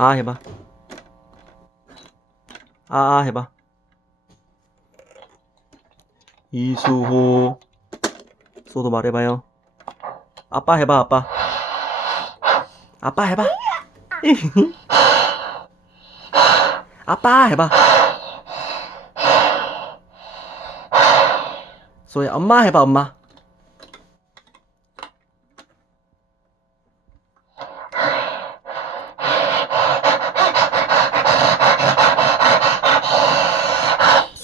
아 해봐. 아, 아 해봐. 이수호. 소도 말해봐요. 아빠 해봐 아빠. 아빠 해봐. 아빠 해봐. 소야 엄마 해봐 엄마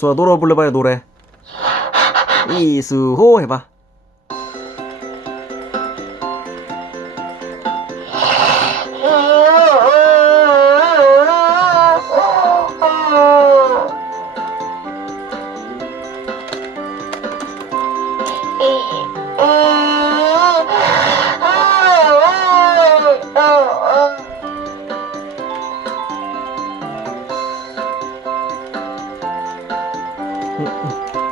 좋아 노래 불러봐요 노래. 이수호 해봐. 嗯嗯